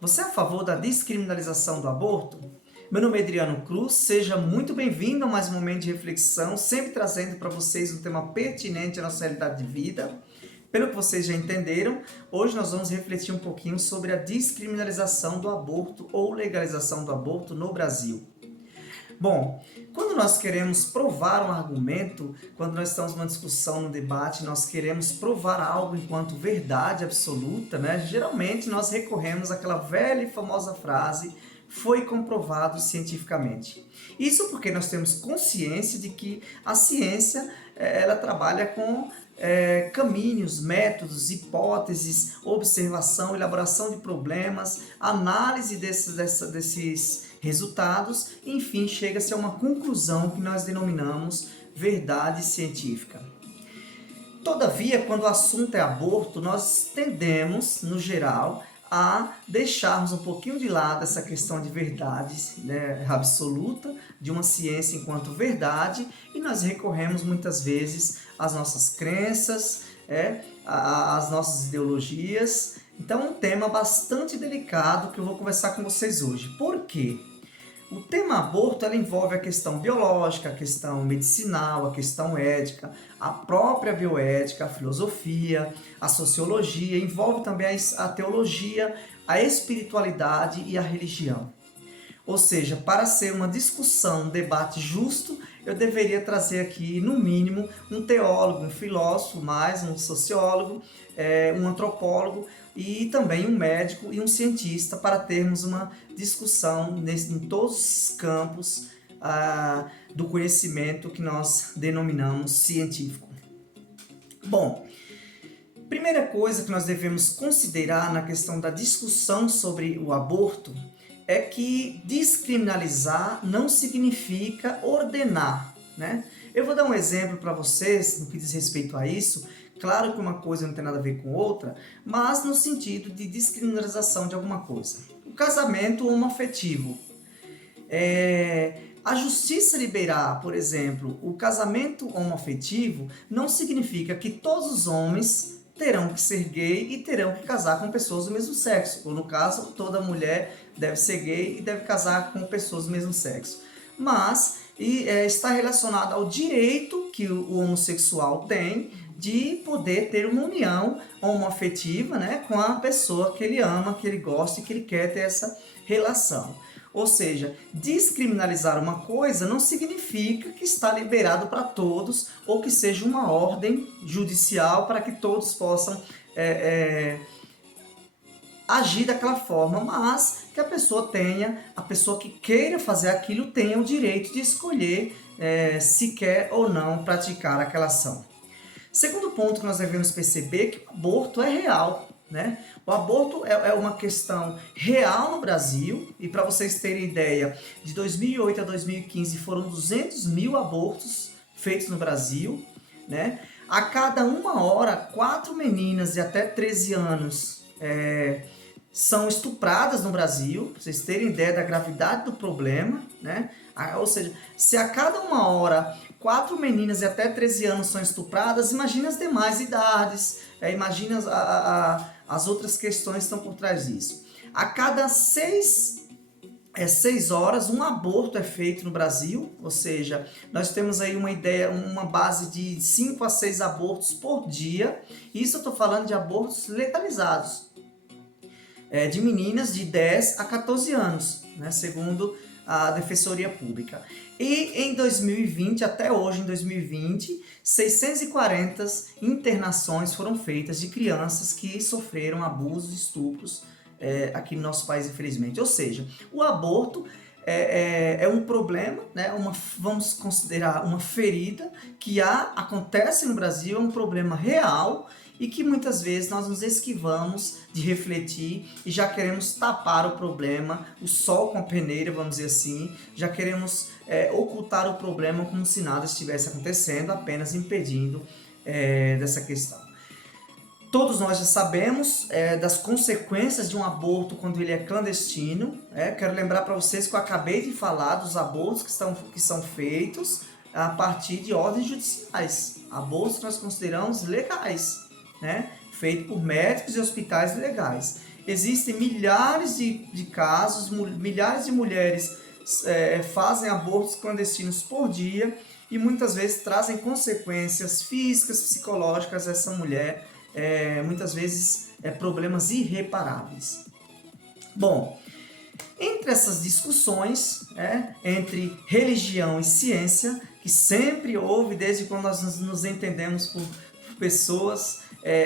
Você é a favor da descriminalização do aborto? Meu nome é Adriano Cruz, seja muito bem-vindo a mais um momento de reflexão, sempre trazendo para vocês um tema pertinente à nossa realidade de vida. Pelo que vocês já entenderam, hoje nós vamos refletir um pouquinho sobre a descriminalização do aborto ou legalização do aborto no Brasil. Bom, quando nós queremos provar um argumento, quando nós estamos numa discussão, num debate, nós queremos provar algo enquanto verdade absoluta, né? Geralmente nós recorremos àquela velha e famosa frase: foi comprovado cientificamente. Isso porque nós temos consciência de que a ciência ela trabalha com caminhos, métodos, hipóteses, observação, elaboração de problemas, análise desses resultados, enfim, chega-se a uma conclusão que nós denominamos verdade científica. Todavia, quando o assunto é aborto, nós tendemos, no geral, a deixarmos um pouquinho de lado essa questão de verdade, né, absoluta, de uma ciência enquanto verdade, e nós recorremos muitas vezes às nossas crenças, às nossas ideologias. Então é um tema bastante delicado que eu vou conversar com vocês hoje. Por quê? O tema aborto ela envolve a questão biológica, a questão medicinal, a questão ética, a própria bioética, a filosofia, a sociologia, envolve também a teologia, a espiritualidade e a religião. Ou seja, para ser uma discussão, um debate justo, eu deveria trazer aqui, no mínimo, um teólogo, um filósofo, mais um sociólogo, um antropólogo e também um médico e um cientista para termos uma discussão em todos os campos do conhecimento que nós denominamos científico. Bom, primeira coisa que nós devemos considerar na questão da discussão sobre o aborto é que descriminalizar não significa ordenar, né? Eu vou dar um exemplo para vocês no que diz respeito a isso. Claro que uma coisa não tem nada a ver com outra, mas no sentido de descriminalização de alguma coisa. O casamento homoafetivo. A justiça liberar, por exemplo, o casamento homoafetivo não significa que todos os homens terão que ser gay e terão que casar com pessoas do mesmo sexo. Ou no caso, toda mulher deve ser gay e deve casar com pessoas do mesmo sexo. Mas está relacionado ao direito que o homossexual tem de poder ter uma união homoafetiva, né, com a pessoa que ele ama, que ele gosta e que ele quer ter essa relação. Ou seja, descriminalizar uma coisa não significa que está liberado para todos ou que seja uma ordem judicial para que todos possam agir daquela forma, mas que a pessoa que queira fazer aquilo tenha o direito de escolher se quer ou não praticar aquela ação. Segundo ponto que nós devemos perceber é que o aborto é real, né? O aborto é uma questão real no Brasil, e para vocês terem ideia, de 2008 a 2015 foram 200 mil abortos feitos no Brasil, né? A cada uma hora, 4 meninas de até 13 anos são estupradas no Brasil, para vocês terem ideia da gravidade do problema, né? Ou seja, se a cada uma hora 4 meninas de até 13 anos são estupradas, imagina as demais idades, imagina as outras questões que estão por trás disso. A cada 6 horas, um aborto é feito no Brasil, ou seja, nós temos aí uma base de 5 a 6 abortos por dia. Isso eu estou falando de abortos legalizados, de meninas de 10 a 14 anos, né, segundo a Defensoria Pública. E em 2020, até hoje, em 2020, 640 internações foram feitas de crianças que sofreram abusos e estupros aqui no nosso país, infelizmente. Ou seja, o aborto é um problema, né? Vamos considerar uma ferida que acontece no Brasil, é um problema real e que muitas vezes nós nos esquivamos de refletir e já queremos tapar o problema, o sol com a peneira, vamos dizer assim, já queremos ocultar o problema como se nada estivesse acontecendo, apenas impedindo dessa questão. Todos nós já sabemos das consequências de um aborto quando ele é clandestino. Quero lembrar para vocês que eu acabei de falar dos abortos que são feitos a partir de ordens judiciais. Abortos que nós consideramos legais, né? Feito por médicos e hospitais legais. existem milhares de casos, milhares de mulheres fazem abortos clandestinos por dia e muitas vezes trazem consequências físicas, psicológicas a essa mulher, muitas vezes problemas irreparáveis. Bom, entre essas discussões, entre religião e ciência, que sempre houve desde quando nós nos entendemos por pessoas,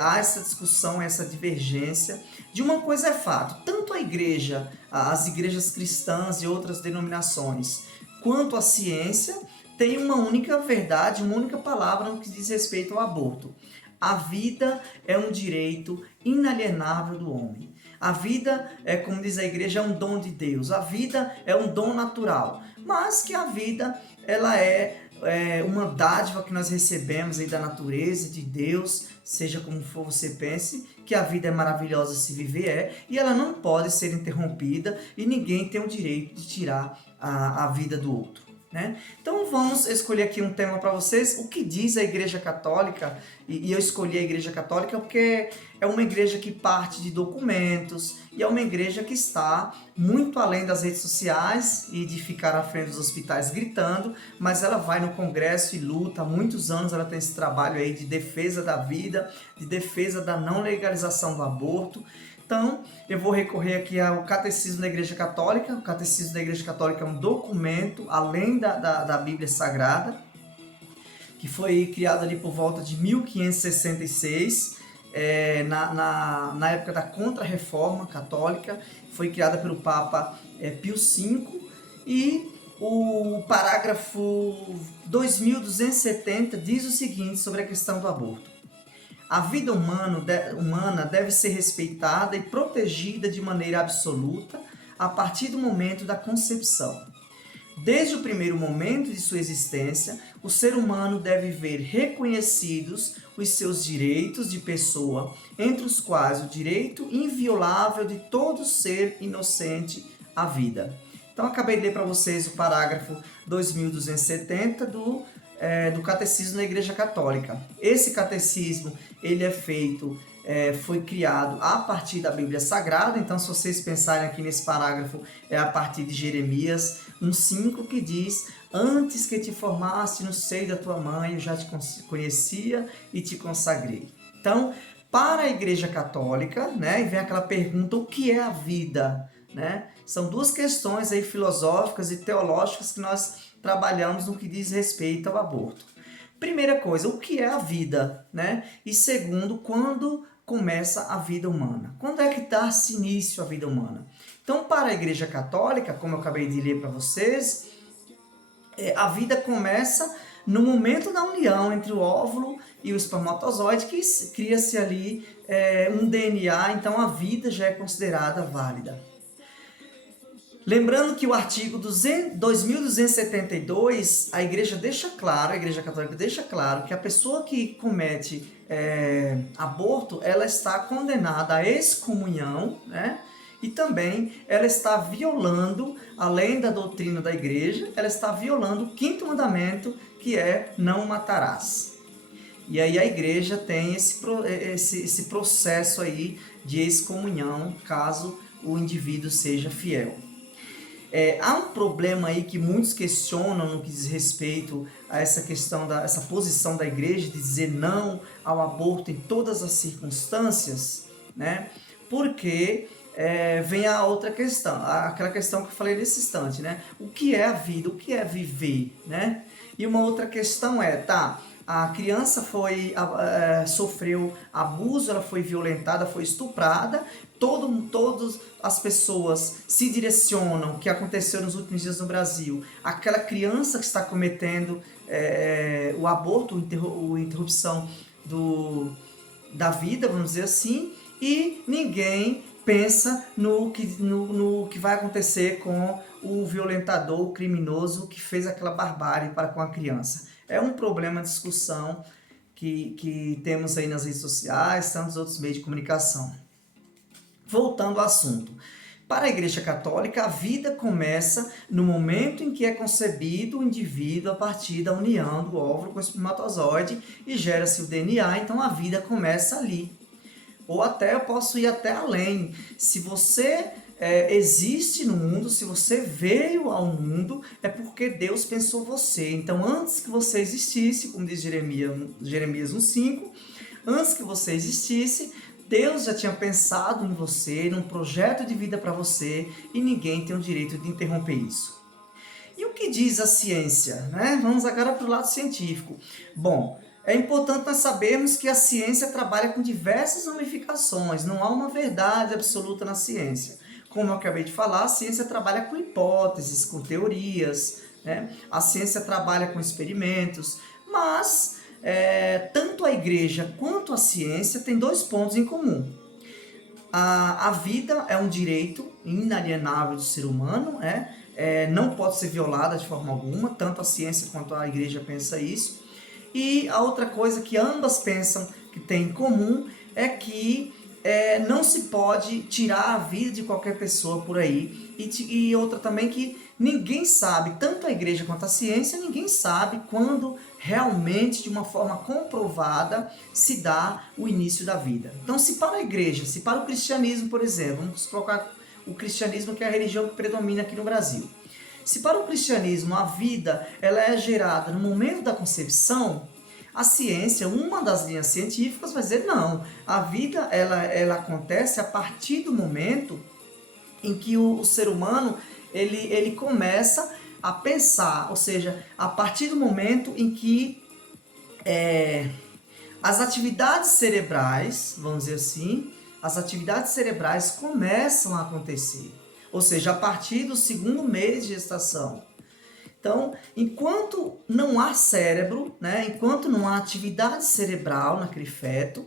há essa discussão, essa divergência. De uma coisa é fato, tanto a igreja, as igrejas cristãs e outras denominações, quanto a ciência, tem uma única verdade, uma única palavra no que diz respeito ao aborto. A vida é um direito inalienável do homem. A vida, como diz a igreja, é um dom de Deus. A vida é um dom natural. Mas que a vida ela é uma dádiva que nós recebemos aí da natureza, de Deus, seja como for você pense, que a vida é maravilhosa se viver e ela não pode ser interrompida e ninguém tem o direito de tirar a vida do outro. Né? Então vamos escolher aqui um tema para vocês, o que diz a Igreja Católica, e eu escolhi a Igreja Católica porque é uma igreja que parte de documentos e é uma igreja que está muito além das redes sociais e de ficar à frente dos hospitais gritando, mas ela vai no Congresso e luta, há muitos anos ela tem esse trabalho aí de defesa da vida, de defesa da não legalização do aborto. Então, eu vou recorrer aqui ao Catecismo da Igreja Católica. O Catecismo da Igreja Católica é um documento, além da Bíblia Sagrada, que foi criado ali por volta de 1566, na época da Contra-Reforma Católica, foi criada pelo Papa Pio V, e o parágrafo 2270 diz o seguinte sobre a questão do aborto. A vida humana deve ser respeitada e protegida de maneira absoluta a partir do momento da concepção. Desde o primeiro momento de sua existência, o ser humano deve ver reconhecidos os seus direitos de pessoa, entre os quais o direito inviolável de todo ser inocente à vida. Então, acabei de ler para vocês o parágrafo 2270 do Catecismo da Igreja Católica. Esse catecismo ele é feito, foi criado a partir da Bíblia Sagrada. Então, se vocês pensarem aqui nesse parágrafo, é a partir de Jeremias 1,5, que diz: antes que te formasse no seio da tua mãe, eu já te conhecia e te consagrei. Então, para a Igreja Católica, né, e vem aquela pergunta: o que é a vida? Né? São duas questões aí filosóficas e teológicas que nós trabalhamos no que diz respeito ao aborto. Primeira coisa, o que é a vida? Né? E segundo, quando começa a vida humana? Quando é que dá-se início à vida humana? Então, para a Igreja Católica, como eu acabei de ler para vocês, a vida começa no momento da união entre o óvulo e o espermatozoide, que cria-se ali um DNA, então a vida já é considerada válida. Lembrando que o artigo 2272, a Igreja Católica deixa claro que a pessoa que comete aborto, ela está condenada à excomunhão, né? E também ela está violando, além da doutrina da Igreja, ela está violando o 5º mandamento, que é não matarás. E aí a Igreja tem esse processo aí de excomunhão, caso o indivíduo seja fiel. Há um problema aí que muitos questionam no que diz respeito a essa questão, essa posição da igreja de dizer não ao aborto em todas as circunstâncias, né? Porque vem a outra questão, aquela questão que eu falei nesse instante, né? O que é a vida? O que é viver, né? E uma outra questão a criança sofreu abuso, ela foi violentada, foi estuprada, todas as pessoas se direcionam, o que aconteceu nos últimos dias no Brasil, aquela criança que está cometendo o aborto, a interrupção da vida, vamos dizer assim, e ninguém pensa no que vai acontecer com o violentador, o criminoso que fez aquela barbárie para com a criança. É um problema de discussão que temos aí nas redes sociais, tantos outros meios de comunicação. Voltando ao assunto. Para a Igreja Católica, a vida começa no momento em que é concebido o indivíduo a partir da união do óvulo com o espermatozoide e gera-se o DNA, então a vida começa ali. Ou até eu posso ir até além. Se você existe no mundo, se você veio ao mundo, é porque Deus pensou você. Então, antes que você existisse, como diz Jeremias 1,5, antes que você existisse, Deus já tinha pensado em você, num projeto de vida para você, e ninguém tem o direito de interromper isso. E o que diz a ciência, né? Vamos agora para o lado científico. Bom, é importante nós sabermos que a ciência trabalha com diversas ramificações, não há uma verdade absoluta na ciência. Como eu acabei de falar, a ciência trabalha com hipóteses, com teorias, né? A ciência trabalha com experimentos, mas tanto a igreja quanto a ciência têm dois pontos em comum. A vida é um direito inalienável do ser humano, não pode ser violada de forma alguma, tanto a ciência quanto a igreja pensa isso. E a outra coisa que ambas pensam que tem em comum é que não se pode tirar a vida de qualquer pessoa por aí. E outra também que ninguém sabe, tanto a igreja quanto a ciência, ninguém sabe quando realmente, de uma forma comprovada, se dá o início da vida. Então, se para a igreja, se para o cristianismo, por exemplo, vamos colocar o cristianismo que é a religião que predomina aqui no Brasil. Se para o cristianismo a vida ela é gerada no momento da concepção, a ciência, uma das linhas científicas vai dizer não, a vida ela acontece a partir do momento em que o ser humano ele começa a pensar, ou seja, a partir do momento em que as atividades cerebrais, vamos dizer assim, as atividades cerebrais começam a acontecer. Ou seja, a partir do segundo mês de gestação. Então, enquanto não há cérebro, né, enquanto não há atividade cerebral naquele feto,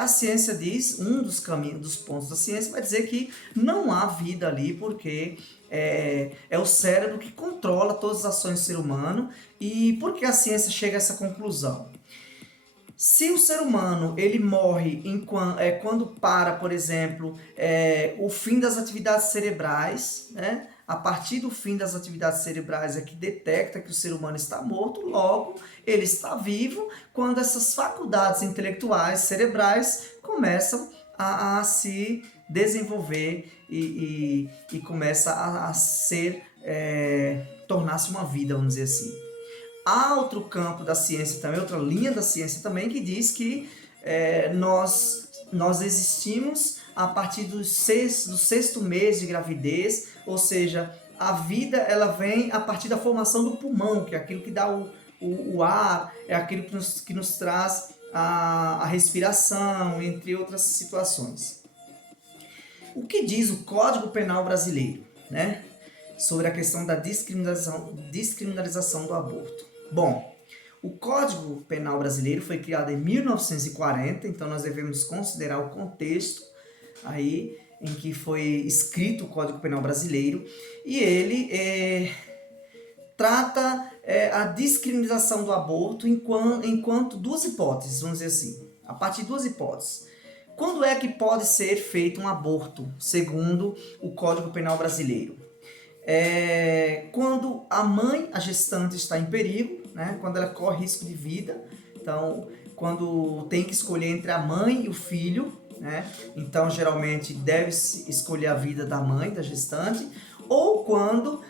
a ciência diz, um dos caminhos, dos pontos da ciência, vai dizer que não há vida ali, porque é o cérebro que controla todas as ações do ser humano. E por que a ciência chega a essa conclusão? Se o ser humano ele morre quando para, por exemplo, o fim das atividades cerebrais, né? A partir do fim das atividades cerebrais é que detecta que o ser humano está morto, logo ele está vivo quando essas faculdades intelectuais cerebrais começam a se desenvolver e começa a ser, tornar-se uma vida, vamos dizer assim. Há outro campo da ciência também, outra linha da ciência também, que diz que nós existimos a partir do sexto mês de gravidez, ou seja, a vida ela vem a partir da formação do pulmão, que é aquilo que dá o ar, é aquilo que nos traz a respiração, entre outras situações. O que diz o Código Penal brasileiro, né, sobre a questão da descriminalização do aborto? Bom, o Código Penal brasileiro foi criado em 1940, então nós devemos considerar o contexto aí em que foi escrito o Código Penal brasileiro, e ele trata a descriminalização do aborto enquanto duas hipóteses, vamos dizer assim, a partir de duas hipóteses. Quando é que pode ser feito um aborto, segundo o Código Penal brasileiro? Quando a mãe, a gestante, está em perigo, né? Quando ela corre risco de vida, então quando tem que escolher entre a mãe e o filho, né? Então geralmente deve-se escolher a vida da mãe, da gestante, ou quando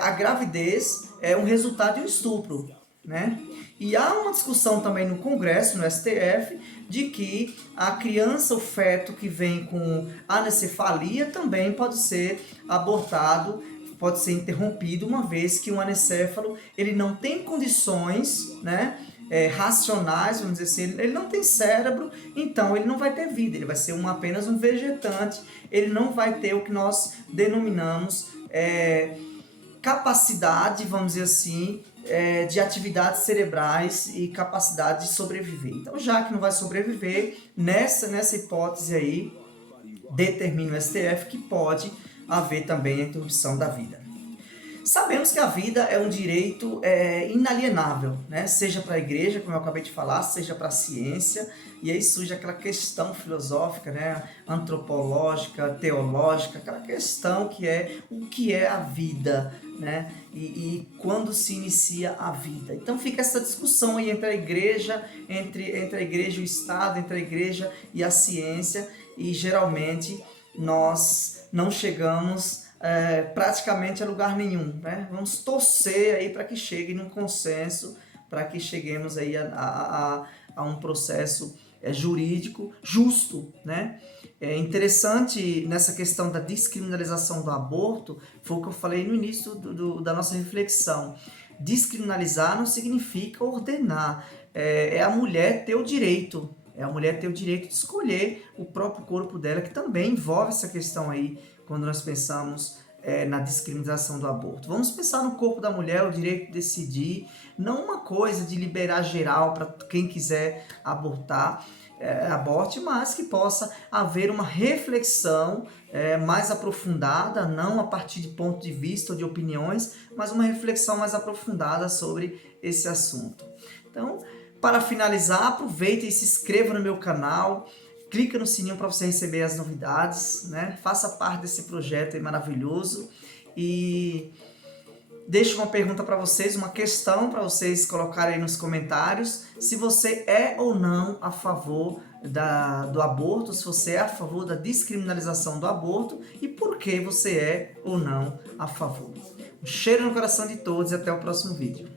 a gravidez é um resultado de um estupro, né? E há uma discussão também no Congresso, no STF, de que a criança, o feto que vem com anencefalia também pode ser abortado, pode ser interrompido, uma vez que o anencefalo ele não tem condições, né, racionais, vamos dizer assim, ele não tem cérebro, então ele não vai ter vida, ele vai ser apenas um vegetante, ele não vai ter o que nós denominamos capacidade, vamos dizer assim, de atividades cerebrais e capacidade de sobreviver. Então, já que não vai sobreviver, nessa hipótese aí, determina o STF que pode haver também a interrupção da vida. Sabemos que a vida é um direito inalienável, né? Seja para a igreja, como eu acabei de falar, seja para a ciência, e aí surge aquela questão filosófica, né? Antropológica, teológica, aquela questão que é o que é a vida, né? E quando se inicia a vida. Então fica essa discussão aí entre a igreja, entre a igreja e o Estado, entre a igreja e a ciência, e geralmente nós não chegamos praticamente a lugar nenhum, né? Vamos torcer aí para que chegue num consenso, para que cheguemos aí a um processo jurídico justo, né? É interessante nessa questão da descriminalização do aborto, foi o que eu falei no início da nossa reflexão. Descriminalizar não significa ordenar, é a mulher ter o direito, é a mulher ter o direito de escolher o próprio corpo dela, que também envolve essa questão aí, quando nós pensamos na descriminalização do aborto. Vamos pensar no corpo da mulher, o direito de decidir, não uma coisa de liberar geral para quem quiser abortar, aborte, mas que possa haver uma reflexão mais aprofundada, não a partir de ponto de vista ou de opiniões, mas uma reflexão mais aprofundada sobre esse assunto. Então, para finalizar, aproveita e se inscreva no meu canal, clica no sininho para você receber as novidades, né? Faça parte desse projeto aí maravilhoso e deixo uma pergunta para vocês, uma questão para vocês colocarem aí nos comentários, se você é ou não a favor do aborto, se você é a favor da descriminalização do aborto e por que você é ou não a favor. Um cheiro no coração de todos e até o próximo vídeo.